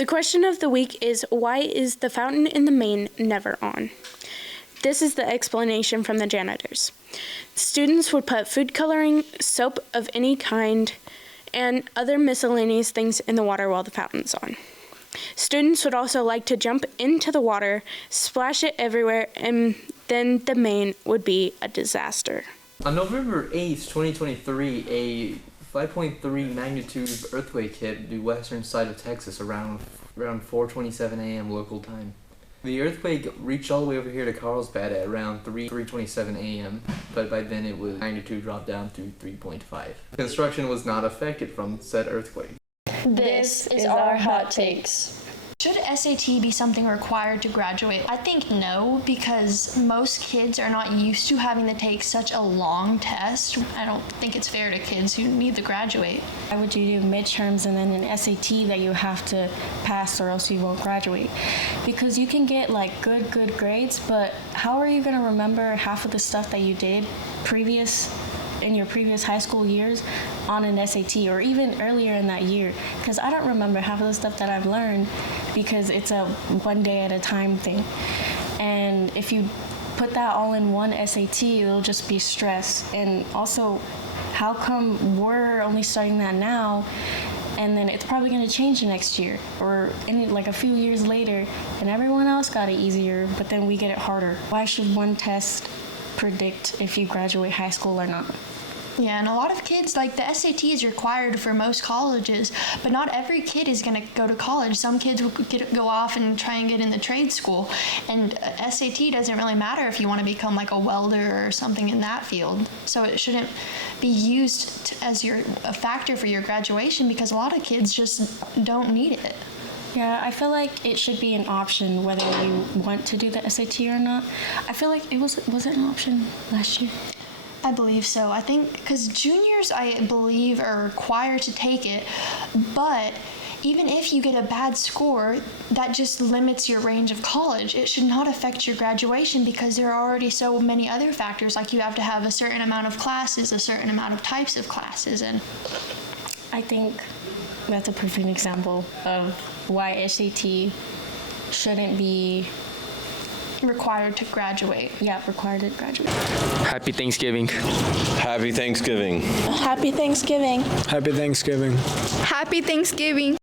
The question of the week is, why is the fountain in the main never on? This is the explanation from the janitors. Students would put food coloring, soap of any kind, and other miscellaneous things in the water while the fountain's on. Students would also like to jump into the water, splash it everywhere, and then the main would be a disaster. On November 8th, 2023, a 5.3 magnitude earthquake hit the western side of Texas around 4:27 a.m. local time. The earthquake reached all the way over here to Carlsbad at around 3:27 a.m., but by then magnitude dropped down to 3.5. Construction was not affected from said earthquake. This is our hot takes. Should SAT be something required to graduate? I think no, because most kids are not used to having to take such a long test. I don't think it's fair to kids who need to graduate. Why would you do midterms and then an SAT that you have to pass or else you won't graduate? Because you can get like good grades, but how are you going to remember half of the stuff that you did in your previous high school years on an SAT or even earlier in that year? Because I don't remember half of the stuff that I've learned because it's a one day at a time thing. And if you put that all in one SAT, it'll just be stress. And also, how come we're only starting that now and then it's probably going to change next year or like a few years later and everyone else got it easier, but then we get it harder? Why should one test predict if you graduate high school or not? Yeah, and a lot of kids, like the SAT is required for most colleges, but not every kid is going to go to college. Some kids will go off and try and get in the trade school, and SAT doesn't really matter if you want to become like a welder or something in that field. So it shouldn't be used as a factor for your graduation because a lot of kids just don't need it. Yeah, I feel like it should be an option whether you want to do the SAT or not. I feel like was it an option last year? I believe so. I think because juniors, I believe, are required to take it, but even if you get a bad score, that just limits your range of college. It should not affect your graduation because there are already so many other factors, like you have to have a certain amount of classes, a certain amount of types of classes, and I think that's a perfect example of why SAT shouldn't be required to graduate. Yeah, required to graduate. Happy Thanksgiving. Happy Thanksgiving. Happy Thanksgiving. Happy Thanksgiving. Happy Thanksgiving.